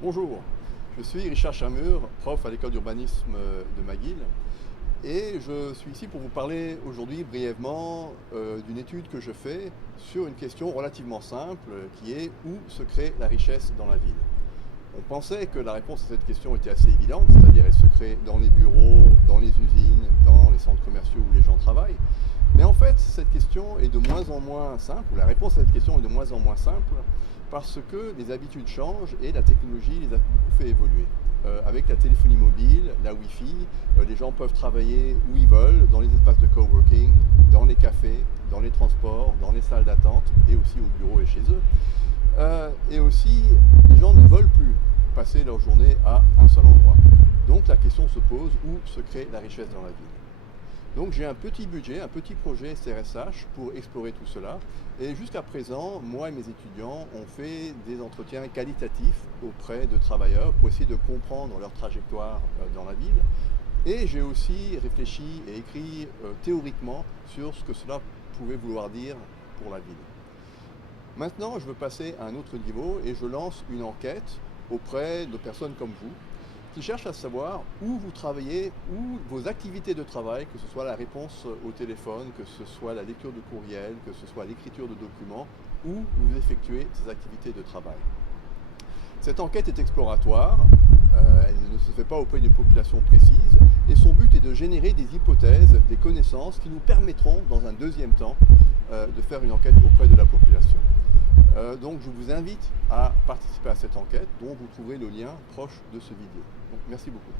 Bonjour, je suis Richard Chamur, prof à l'école d'urbanisme de McGill et je suis ici pour vous parler aujourd'hui brièvement d'une étude que je fais sur une question relativement simple qui est où se crée la richesse dans la ville. On pensait que la réponse à cette question était assez évidente, c'est-à-dire elle se crée dans les bureaux, dans les usines, dans les centres commerciaux où les gens travaillent. Mais en fait, cette question est de moins en moins simple, ou la réponse à cette question est de moins en moins simple, parce que les habitudes changent et la technologie les a beaucoup fait évoluer. Avec la téléphonie mobile, la Wi-Fi, les gens peuvent travailler où ils veulent, dans les espaces de coworking, dans les cafés, dans les transports, dans les salles d'attente et aussi au bureau et chez eux. Et aussi, les gens ne veulent plus passer leur journée à un seul endroit. Donc la question se pose, où se crée la richesse dans la ville? Donc j'ai un petit budget, un petit projet CRSH pour explorer tout cela. Et jusqu'à présent, moi et mes étudiants ont fait des entretiens qualitatifs auprès de travailleurs pour essayer de comprendre leur trajectoire dans la ville. Et j'ai aussi réfléchi et écrit théoriquement sur ce que cela pouvait vouloir dire pour la ville. Maintenant, je veux passer à un autre niveau et je lance une enquête auprès de personnes comme vous qui cherchent à savoir où vous travaillez, où vos activités de travail, que ce soit la réponse au téléphone, que ce soit la lecture de courriel, que ce soit l'écriture de documents, où vous effectuez ces activités de travail. Cette enquête est exploratoire, elle ne se fait pas auprès d'une population précise, et son but est de générer des hypothèses, des connaissances qui nous permettront, dans un deuxième temps, de faire une enquête auprès de la population. Donc je vous invite à participer à cette enquête dont vous trouverez le lien proche de ce vidéo. Donc, merci beaucoup.